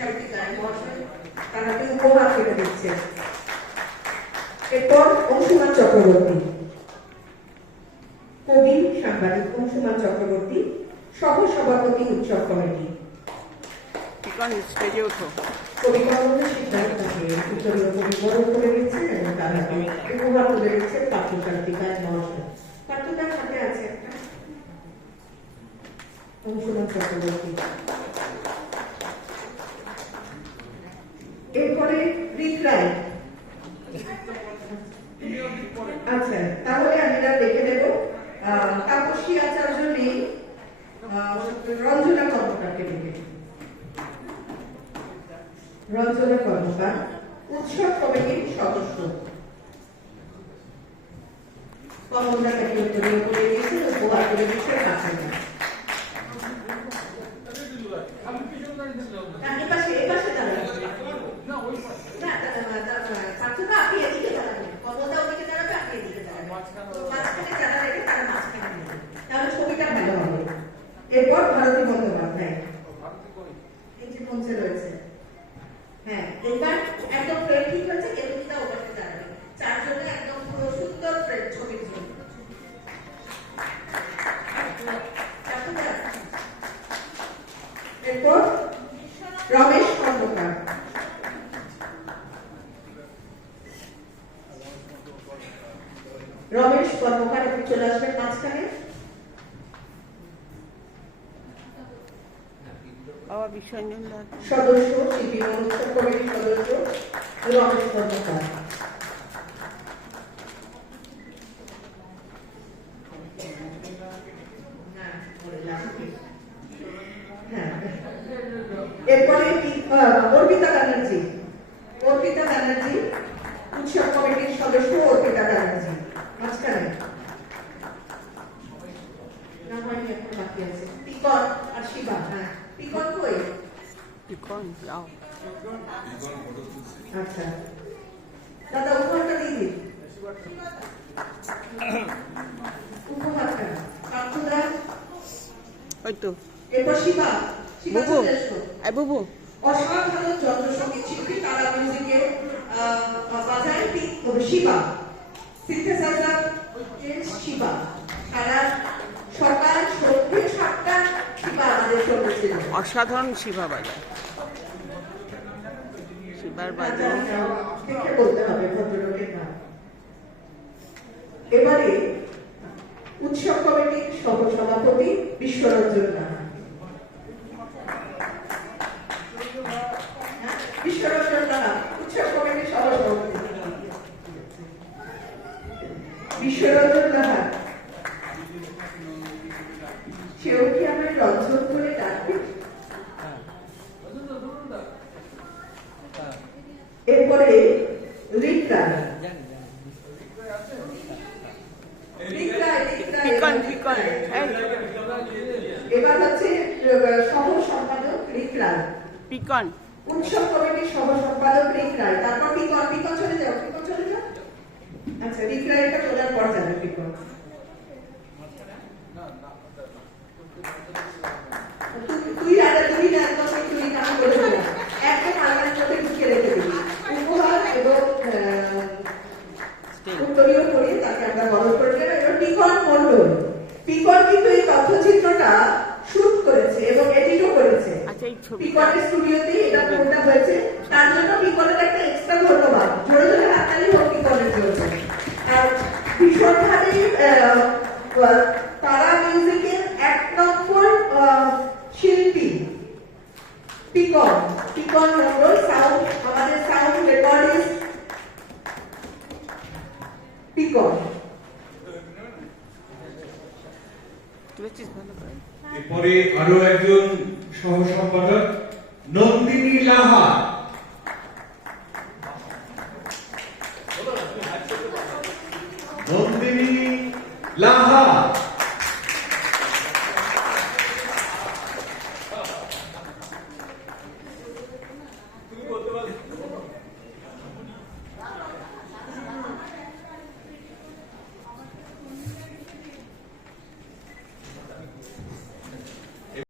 সাহিত্যিক গায়ক মহাশয় তাকে উপহার করে দিচ্ছেন। এরপর অংশুমান চক্রবর্তী, কবি সাংবাদিক অংশুমান চক্রবর্তী, সহ সভাপতি উৎসব কমিটি। স্টেজে ওঠো। কবি কর্মদের সিদ্ধান্ত তাকে উত্তরীয় কবি বরণ করে দিচ্ছেন এবং তার হাতে উপহার তুলে দিচ্ছেন পার্থ সাহিত্যিক গায়ক মহাশয়। পার্থতার হাতে আছে একটা অংশুমান চক্রবর্তী। এরপরে রিক রায়। আচ্ছা, তাহলে আমরা দেখে নেব তাপসী আচার্য নেই, রঞ্জনা কর্মকারকে দেখে। রঞ্জনা কর্মকার উৎসব কমিটির সদস্য। কমলদা তাকে উত্তরীয় করে দিয়েছে, উপহার করে দিচ্ছে পাঠানো। এরপর ভারতী বন্দ্যোপাধ্যায় এই যে মঞ্চে রয়েছে। হ্যাঁ, এবার একদম ফ্রেম ঠিক হয়েছে, কেলুকিটা ওপাশে দাঁড়াবে। চারজনে একদম পুরো সুন্দর ফ্রেম ছবির জন্য। এরপর রমেশ কর্মকার। রমেশ কর্মকার একটু চলে আসবেন মাঝখানে। সদস্য শিল্পী অনুষ্ঠান কমিটির সদস্য রমেশ কর্মকার। এরপরে অর্পিতা ব্যানার্জি। অর্পিতা ব্যানার্জি উৎসব কমিটির সদস্য অর্পিতা ব্যানার্জি মাঝখানে। নাম হয়নি, এখন বাকি আছে পিকন আর শিবা। হ্যাঁ, পিকন কই? পিকন যাও। আচ্ছা দাদা, উপহারটা দিয়ে দিন। উপহারটা পার্থদা। হয়তো এরপর শিবা। শিবা চলে এসো। বুবু অসাধারণ যন্ত্রসঙ্গীত শিল্পী, তারা মিউজিকে বাজায় শিবা। সিনথেসাইজার শিবা। সারা সকাল সন্ধ্যে 7টা শিবা আমাদের সঙ্গে ছিল। অসাধারণ শিবা বাজায়। শিবার বাজায় দেখে বলতে হবে ভদ্রলোকের নাম। এবারে উৎসব কমিটির সহ সভাপতি বিশ্বরঞ্জন নাথ। বিশ্বরঞ্জন নাথ উৎসব কমিটির সহ সভাপতি। বিশ্বরঞ্জন নাথ সেও কি আমরা রঞ্জন করে ডাকবি? এরপরে রিক রায়। এবার হচ্ছে সহ সম্পাদক রিক রায়। পিকন উৎসব কমিটির সহ সম্পাদক রিক রায়। তারপর পিকন। পিকন চলে যাও, পিকন চলে যাও। আচ্ছা, রিক রায়টা চলার পর যাবে পিকন। তুই আগে তুই না একদম তুই কাজ করে না, একদম আলমারির মধ্যে ঢুকে রেখে দিবি উপহার এবং উত্তরীয় করে তাকে আমরা বরণ করে দিলাম। এবার পিকন মন্ডল। পিকন কিন্তু এই তথ্যচিত্রটা শুট করেছে এবং এডিটও করেছে। পিকনের স্টুডিওতে এটা ফোনটা হয়েছে, তার জন্য পিকনের একটা এক্সট্রা ধন্যবাদ। জোরে জোরে হাততালি হোক পিকনের জন্য। আর ভীষণভাবে তারা মিউজিকের 1 নম্বর শিল্পী পিকন। পিকন মন্ডল সাউন্ড, আমাদের সাউন্ড রেকর্ডিস্ট পিকন। এরপরে আরো একজন সহ সম্পাদক নন্দিনী লাহা।